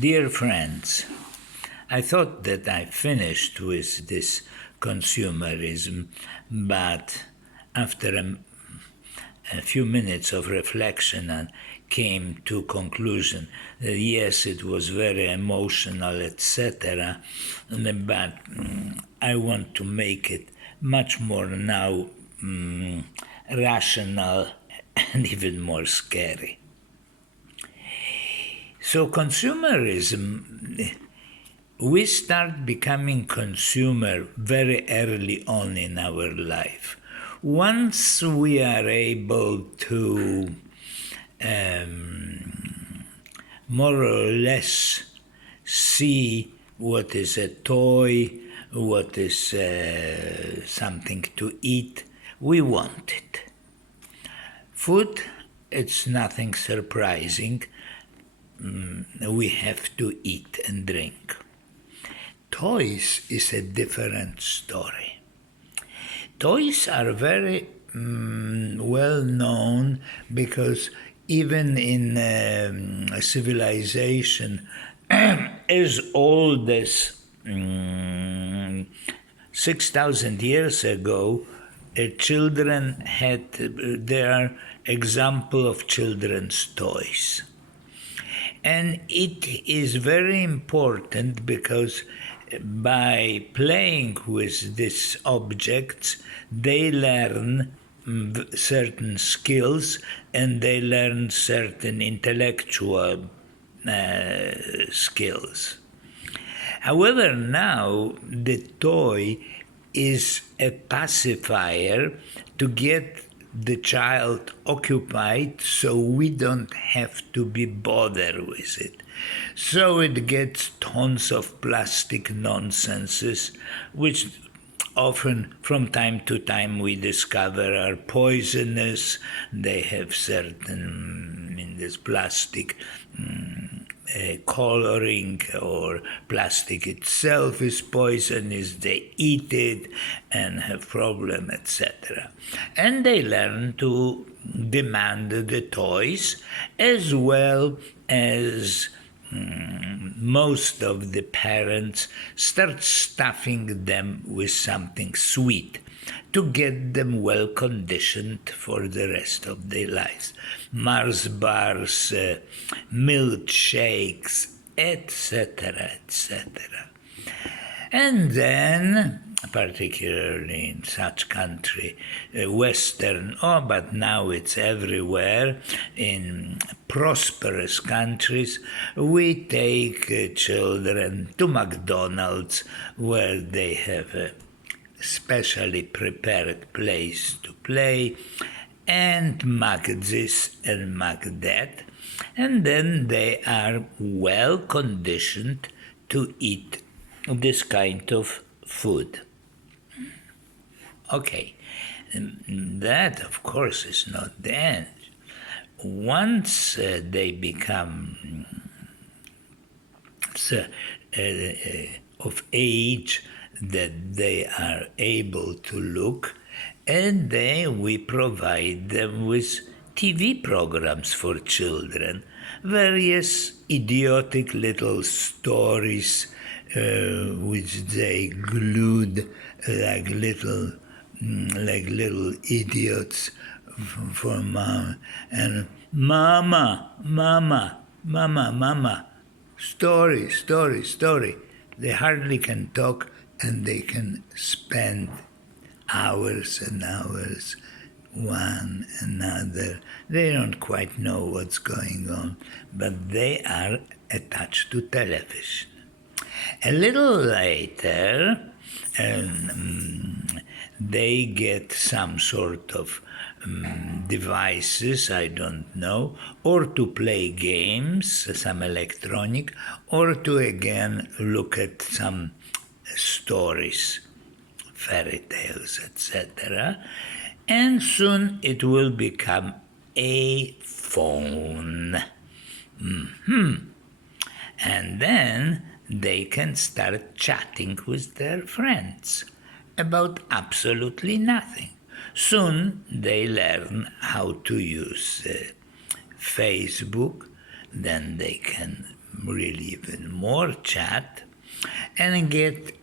Dear friends, I thought that I finished with this consumerism, but after a few minutes of reflection I came to conclusion that yes, it was very emotional, etc., but I want to make it much more now rational and even more scary. So consumerism, we start becoming consumer very early on in our life. Once we are able to more or less see what is a toy, what is something to eat, we want it. Food, it's nothing surprising. We have to eat and drink. Toys is a different story. Toys are very well known because even in civilization as old as 6,000 years ago, children had their example of children's toys. And it is very important because by playing with these objects, they learn certain skills and they learn certain intellectual skills. However, now the toy is a pacifier to get the child occupied so we don't have to be bothered with it. So it gets tons of plastic nonsenses, which often from time to time we discover are poisonous. They have certain, in this plastic, coloring, or plastic itself is poisonous. They eat it and have problem, etc. And they learn to demand the toys, as well as most of the parents start stuffing them with something sweet to get them well conditioned for the rest of their lives. Mars bars, milkshakes, etc., etc. And then, particularly in such country, Western, but now it's everywhere, in prosperous countries, we take children to McDonald's, where they have a specially prepared place to play, and mag this and mag that, and then they are well conditioned to eat this kind of food. Okay, that of course is not the end. Once they become of age that they are able to look, and then we provide them with TV programs for children, various idiotic little stories which they glued like little idiots for mom, and mama, story. They hardly can talk, and they can spend hours and hours one another. They don't quite know what's going on, but they are attached to television. A little later, they get some sort of devices, I don't know, or to play games, some electronic, or to again look at some stories, fairy tales, etc. And soon it will become a phone. And then they can start chatting with their friends about absolutely nothing. Soon they learn how to use Facebook, then they can really even more chat, and get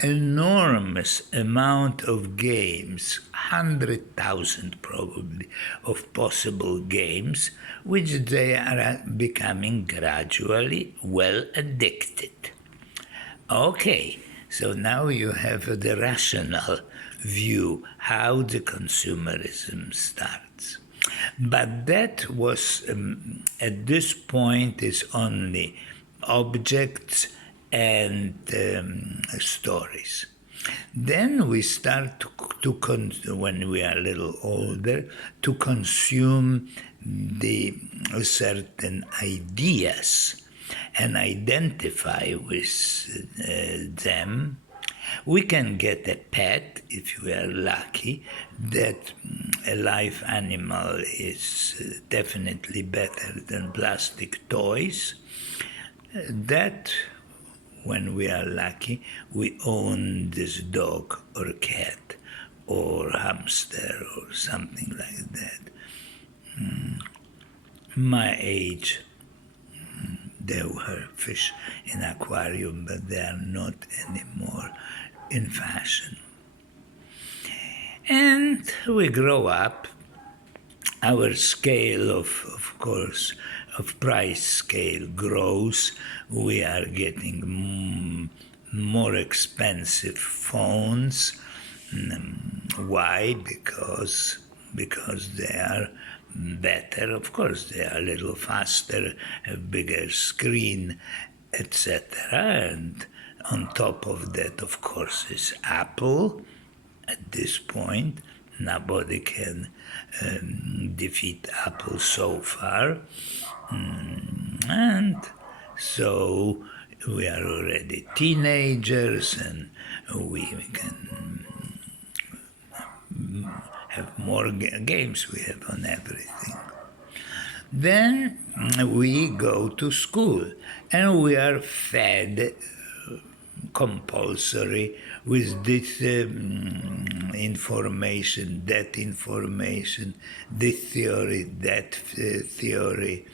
enormous amount of games, 100,000 probably, of possible games, which they are becoming gradually well addicted. Okay, so now you have the rational view how the consumerism starts. But that was, at this point, is only objects and stories. Then we start when we are a little older, to consume the certain ideas and identify with them. We can get a pet if we are lucky. That a live animal is definitely better than plastic toys. That, when we are lucky, we own this dog or cat or hamster or something like that. My age, there were fish in aquarium, but they are not anymore in fashion. And we grow up. Our scale of course, of price scale grows. We are getting more expensive phones. Why? Because they are better. Of course, they are a little faster, have bigger screen, etc. And on top of that, of course, is Apple. At this point, nobody can defeat Apple so far. And so we are already teenagers, and we can have more games. We have on everything. Then we go to school, and we are fed compulsory with this information, that information, this theory, that theory,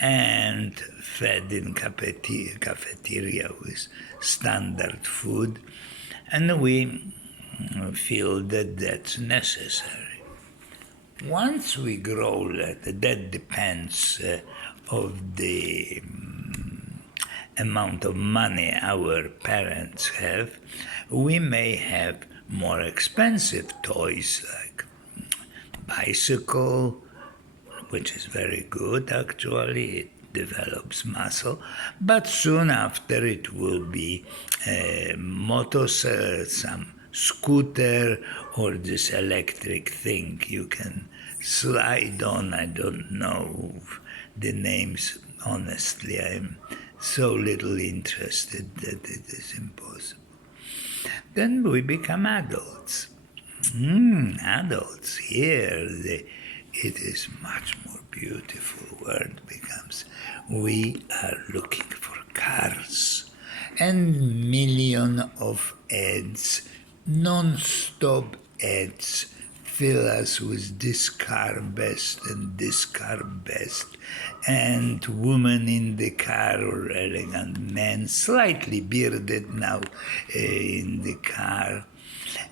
and fed in cafeteria with standard food, and we feel that that's necessary. Once we grow, that depends of the amount of money our parents have. We may have more expensive toys like bicycle, which is very good actually, it develops muscle, but soon after it will be some scooter or this electric thing you can slide on. I don't know the names, honestly. I'm so little interested that it is impossible. Then we become adults. Adults, here it is much more beautiful. Word becomes, we are looking for cars, and million of ads, non-stop ads, fill us with this car best and this car best, and woman in the car or elegant man, slightly bearded now, in the car.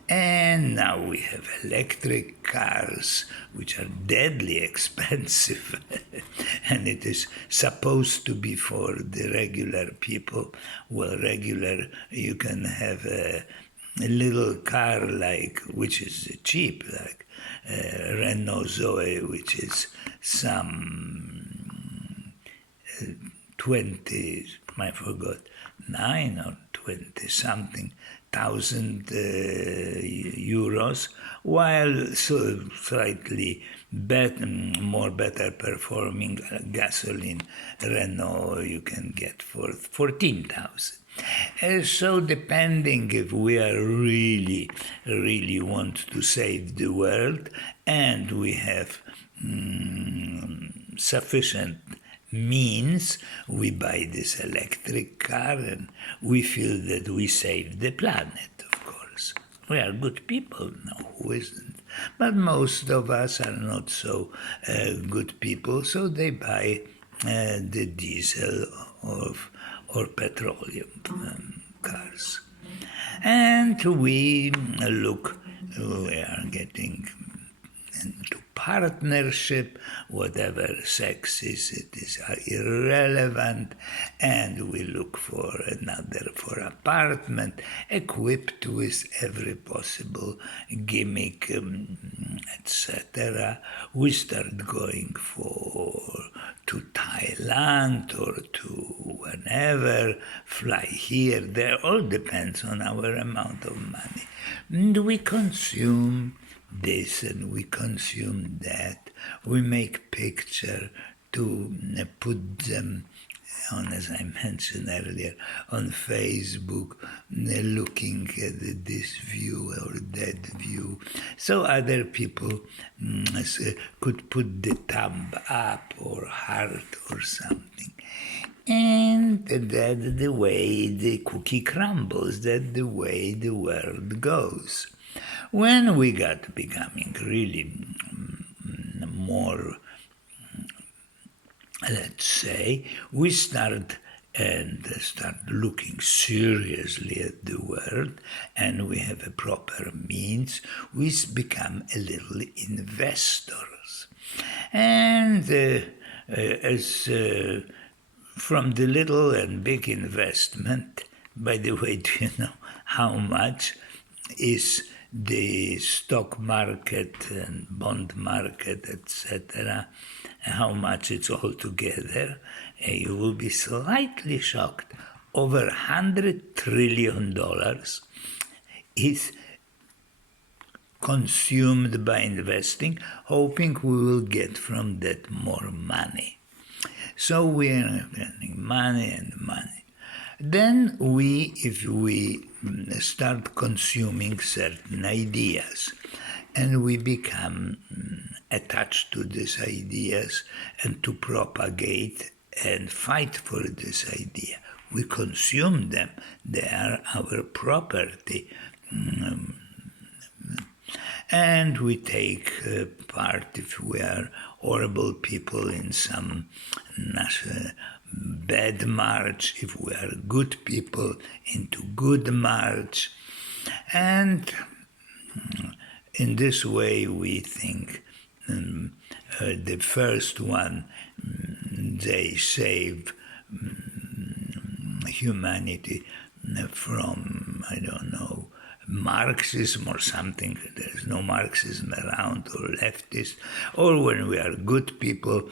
And now we have electric cars, which are deadly expensive, and it is supposed to be for the regular people. Well, regular, you can have a little car which is cheap, like Renault Zoe, which is some 20, I forgot, 9 or 20 something thousand euros, while slightly more better performing gasoline Renault you can get for 14,000. So depending if we are really want to save the world and we have sufficient means, we buy this electric car and we feel that we saved the planet, of course. We are good people, no, who isn't? But most of us are not so good people, so they buy the diesel or petroleum cars. And we are getting into partnership, whatever sex is, it is irrelevant, and we look for apartment equipped with every possible gimmick, etc. We start going to Thailand or to whenever, fly here, there, all depends on our amount of money. And we consume this and we consume that. We make picture to put them on, as I mentioned earlier, on Facebook, looking at this view or that view, so other people could put the thumb up or heart or something. And that's the way the cookie crumbles, that's the way the world goes. When we got becoming really more, let's say, we start looking seriously at the world, and we have a proper means, we become a little investors. And as from the little and big investment, by the way, do you know how much is the stock market and bond market, etc., how much it's all together? You will be slightly shocked. Over $100 trillion is consumed by investing, hoping we will get from that more money. So we are getting money and money. Then if we start consuming certain ideas, and we become attached to these ideas and to propagate and fight for this idea. We consume them. They are our property. And we take part, if we are horrible people, in some bad march, if we are good people, into good march. And in this way we think the first one, they save humanity from, I don't know, Marxism or something. There is no Marxism around, or leftist, or when we are good people,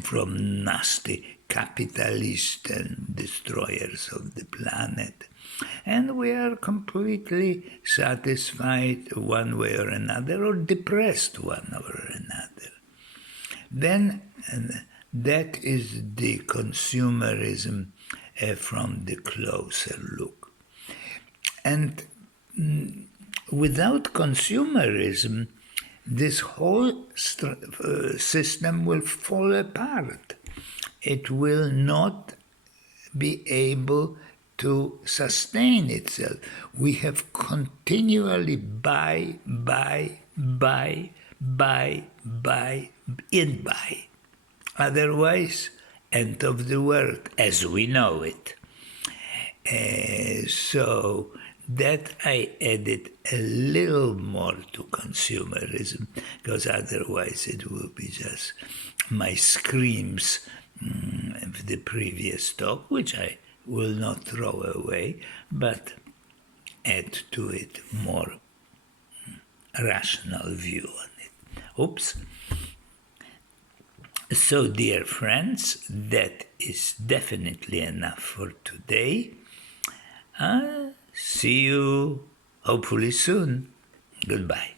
from nasty capitalists and destroyers of the planet. And we are completely satisfied one way or another, or depressed one or another. Then that is the consumerism from the closer look. And without consumerism, this whole system will fall apart. It will not be able to sustain itself. We have continually buy, and buy. Otherwise, end of the world as we know it. So that I added a little more to consumerism, because otherwise it will be just my screams of the previous talk, which I will not throw away, but add to it more rational view on it. Oops. So, dear friends, that is definitely enough for today. See you hopefully soon. Goodbye.